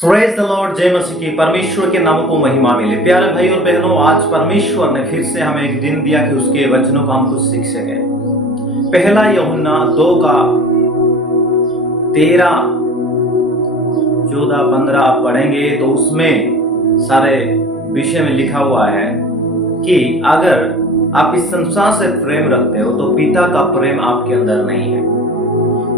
Praise the Lord. जय मसीह की। परमेश्वर के नामों को महिमा मिले। प्यारे भाई और बहनों, आज परमेश्वर ने फिर से हमें एक दिन दिया कि उसके वचनों को हम कुछ सीख सके। पहला यूहन्ना 2 का 13, 14, 15 आप पढ़ेंगे तो उसमें सारे विषय में लिखा हुआ है कि अगर आप इस संसार से प्रेम रखते हो तो पिता का प्रेम आपके अंदर नहीं है।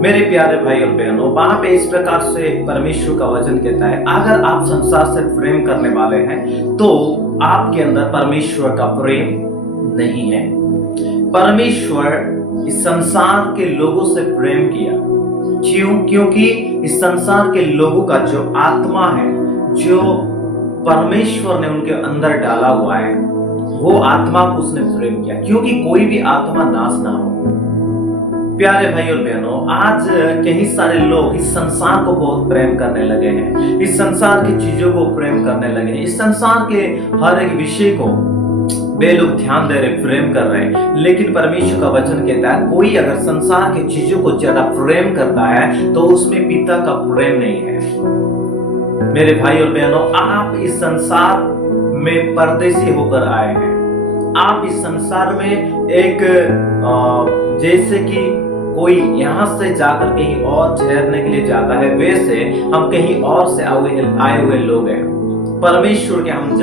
मेरे प्यारे भाई और बहनों, वहां पे इस प्रकार से परमेश्वर का वचन कहता है, अगर आप संसार से प्रेम करने वाले हैं तो आपके अंदर परमेश्वर का प्रेम नहीं है। परमेश्वर इस संसार के लोगों से प्रेम किया। क्यों? क्योंकि इस संसार के लोगों का जो आत्मा है, जो परमेश्वर ने उनके अंदर डाला हुआ है, वो आत्मा को उसने प्रेम किया, क्योंकि कोई भी आत्मा नाश ना हो। प्यारे भाई और बहनों, आज कई सारे लोग इस संसार को बहुत प्रेम करने लगे हैं, इस संसार की चीजों को प्रेम करने लगे हैं, इस संसार के हर एक विषय को वे लोग ध्यान दे रहे, प्रेम कर रहे हैं। लेकिन परमेश्वर का वचन कहता है, कोई अगर संसार की चीजों को ज्यादा प्रेम करता है तो उसमें पिता का प्रेम नहीं है। मेरे भाई और बहनों, आप इस संसार में परदेसी होकर आए हैं। आप इस संसार में एक जैसे कि कोई यहाँ से जाकर कहीं और ठहरने के लिए जाता है, वैसे हम कहीं और से आए हुए लोग हैं। परमेश्वर के हम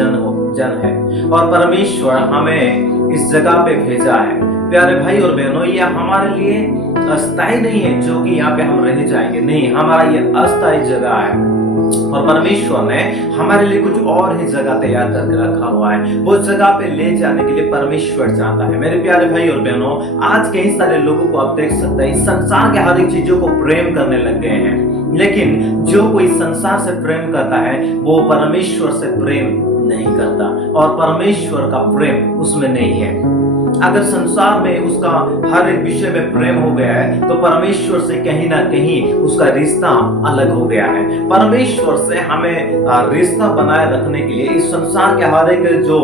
जन है और परमेश्वर हमें इस जगह पे भेजा है। प्यारे भाई और बहनों, ये हमारे लिए अस्थायी नहीं है जो कि यहाँ पे हम रह जाएंगे, नहीं, हमारा ये अस्थायी जगह है और परमेश्वर ने हमारे लिए कुछ और ही जगह तैयार करके रखा हुआ है। वो जगह पे ले जाने के लिए परमेश्वर चाहता है। मेरे प्यारे भाई और बहनों, आज कई सारे लोगों को आप देख सकते हैं, इस संसार के हर एक चीजों को प्रेम करने लग गए हैं, लेकिन जो कोई संसार से प्रेम करता है वो परमेश्वर से प्रेम नहीं करता और परमेश्वर का प्रेम उसमें नहीं है। अगर संसार में उसका हर एक विषय में प्रेम हो गया है तो परमेश्वर से कहीं ना कहीं उसका रिश्ता अलग हो गया है। परमेश्वर से हमें रिश्ता बनाए रखने के लिए इस संसार के हर एक जो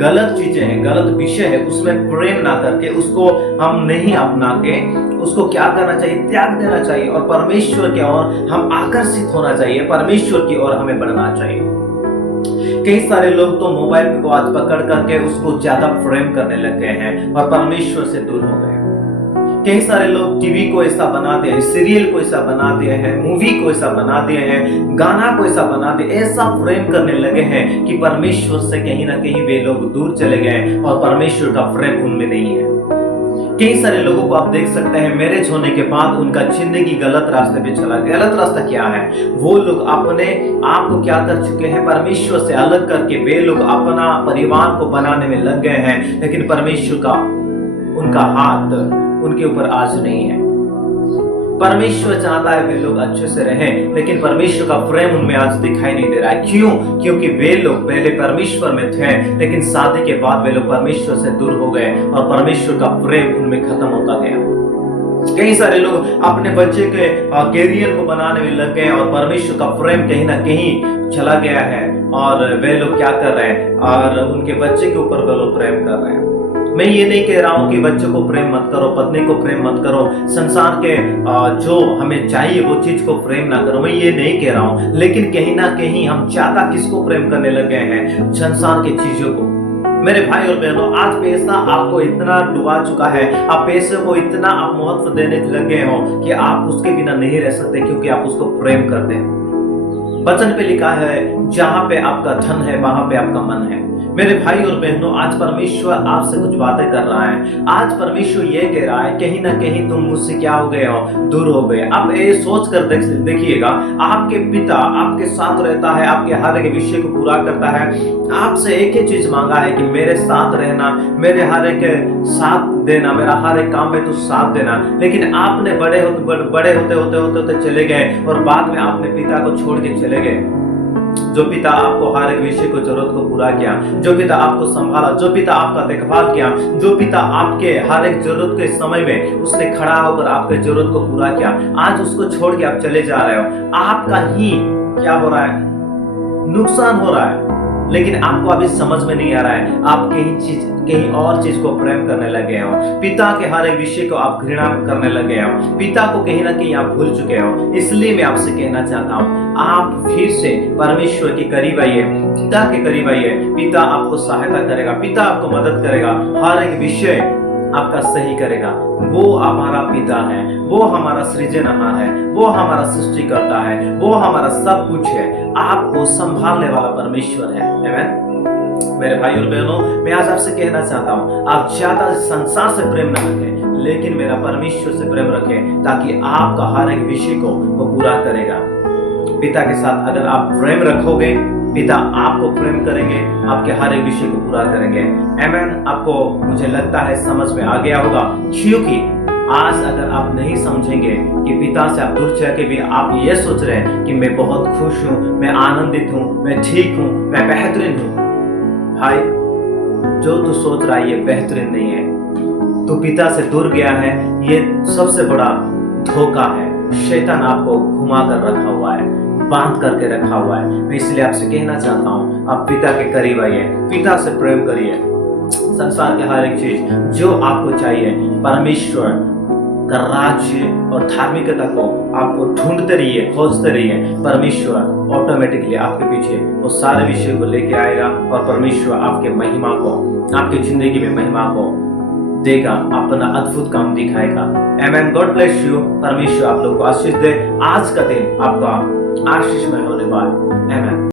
गलत चीजें हैं, गलत विषय है, उसमें प्रेम ना करके, उसको हम नहीं अपना के, उसको क्या करना चाहिए? त्याग देना चाहिए और परमेश्वर की ओर हम आकर्षित होना चाहिए, परमेश्वर की ओर हमें बढ़ना चाहिए। कई सारे लोग तो मोबाइल को आज पकड़ करके उसको ज्यादा प्रेम करने लग गए हैं और परमेश्वर से दूर हो गए। कई सारे लोग टीवी को ऐसा बना दिए, सीरियल को ऐसा बना दिए हैं, मूवी को ऐसा बना दिए हैं, गाना को ऐसा बना दिए, ऐसा प्रेम करने लगे हैं कि परमेश्वर से कहीं ना कहीं वे लोग दूर चले गए और परमेश्वर का प्रेम उनमें नहीं है। कई सारे लोगों को आप देख सकते हैं, मैरिज होने के बाद उनका जिंदगी गलत रास्ते पे चला गया। गलत रास्ता क्या है? वो लोग अपने आप को क्या कर चुके हैं? परमेश्वर से अलग करके वे लोग अपना परिवार को बनाने में लग गए हैं, लेकिन परमेश्वर का उनका हाथ उनके ऊपर आज नहीं है। परमेश्वर चाहता है वे लोग अच्छे से रहें, लेकिन परमेश्वर का प्रेम उनमें आज दिखाई नहीं दे रहा है। क्यों? क्योंकि वे लोग पहले परमेश्वर में थे, लेकिन शादी के बाद वे लोग परमेश्वर से दूर हो गए और परमेश्वर का प्रेम उनमें खत्म होता गया। कई सारे लोग अपने बच्चे के कैरियर को बनाने में लग गए और परमेश्वर का प्रेम कहीं ना कहीं चला गया है और वे लोग क्या कर रहे हैं और उनके बच्चे के ऊपर वे लोग प्रेम कर रहे हैं। मैं ये नहीं कह रहा हूं कि बच्चों को प्रेम मत करो, पत्नी को प्रेम मत करो, संसार के जो हमें चाहिए वो चीज को प्रेम ना करो, मैं ये नहीं कह रहा हूं, लेकिन कहीं ना कहीं हम ज्यादा किसको प्रेम करने लग गए हैं? संसार की चीजों को। मेरे भाई और बहनों, आज पैसा आपको इतना डुबा चुका है, आप पैसे को इतना आप महत्व देने लग गए हो कि आप उसके बिना नहीं रह सकते, क्योंकि आप उसको प्रेम करते हैं। वचन पे लिखा है, जहां पे आपका धन है वहां पे आपका मन है। मेरे भाई और बहनों, आज परमेश्वर आपसे कुछ बातें कर रहा है। आज परमेश्वर ये कह रहा है, कहीं ना कहीं तुम मुझसे क्या हो गए हो? दूर हो गए। अब ये सोच कर देखिएगा, आपके पिता आपके साथ रहता है, आपके हर एक विषय को पूरा करता है। आपसे एक ही चीज मांगा है कि मेरे साथ रहना, मेरे हर एक साथ देना, मेरा हर एक काम में तू साथ देना। लेकिन आपने बड़े होते चले गए और बाद में आपने पिता को छोड़ के चले गए। जो पिता आपको हर एक विषय को जरूरत को पूरा किया, जो पिता आपको संभाला, जो पिता आपका देखभाल किया, जो पिता आपके हर एक जरूरत के समय में उसने खड़ा होकर आपके जरूरत को पूरा किया, आज उसको छोड़ के आप चले जा रहे हो। आपका ही क्या हो रहा है? नुकसान हो रहा है। लेकिन आपको अभी समझ में नहीं आ रहा है, आप कहीं और चीज को प्रेम करने लगे हो, पिता के हर एक विषय को आप घृणा करने लगे हो, पिता को कहीं ना कहीं आप भूल चुके हो। इसलिए मैं आपसे कहना चाहता हूँ, आप फिर से परमेश्वर के करीब आइए, पिता के करीब आइए। पिता आपको सहायता करेगा, पिता आपको मदद करेगा, हर एक विषय आपका सही करेगा। वो हमारा पिता है, वो हमारा सृजनहार है, वो हमारा सृष्टिकर्ता है, वो हमारा सब कुछ है, आपको संभालने वाला परमेश्वर है। आमीन। मेरे भाई और बहनों, मैं आज आपसे कहना चाहता हूँ, आप ज्यादा संसार से प्रेम न रखें, लेकिन मेरा परमेश्वर से प्रेम रखें, ताकि आपका हर एक विषय को वो पूरा करेगा। पिता के साथ अगर आप प्रेम रखोगे, पिता आपको प्रेम करेंगे, आपके हर एक विषय को पूरा करेंगे। आमीन। आपको मुझे लगता है समझ में आ गया होगा, क्योंकि आज अगर आप नहीं समझेंगे कि पिता से आप दूर चल के भी आप ये सोच रहे हैं कि मैं बहुत खुश हूँ, मैं आनंदित हूँ, मैं ठीक हूँ, मैं बेहतरीन हूँ, भाई जो तू सोच रहा है ये बेहतरीन नहीं है। तू पिता से दूर गया है, ये सबसे बड़ा धोखा है। शैतान आपको घुमा कर रखा हुआ है, बांध करके रखा हुआ है। मैं इसलिए आपसे कहना चाहता हूँ, आप पिता के करीब आइए, पिता से प्रेम करिए। संसार के हर एक चीज जो आपको चाहिए, परमेश्वर का राज्य और धार्मिकता को आपको ढूंढते रहिए, खोजते रहिए। परमेश्वर ऑटोमेटिकली आपके पीछे वो सारे विषय को लेके आएगा, और परमेश्वर आपके महिमा को, आपकी जिंदगी में महिमा को देगा, अपना अद्भुत काम दिखाएगा। आमीन। God bless you. परमेश्वर आप लोग को आशीष दे। आज का दिन आपका आशीषमय होने वाला।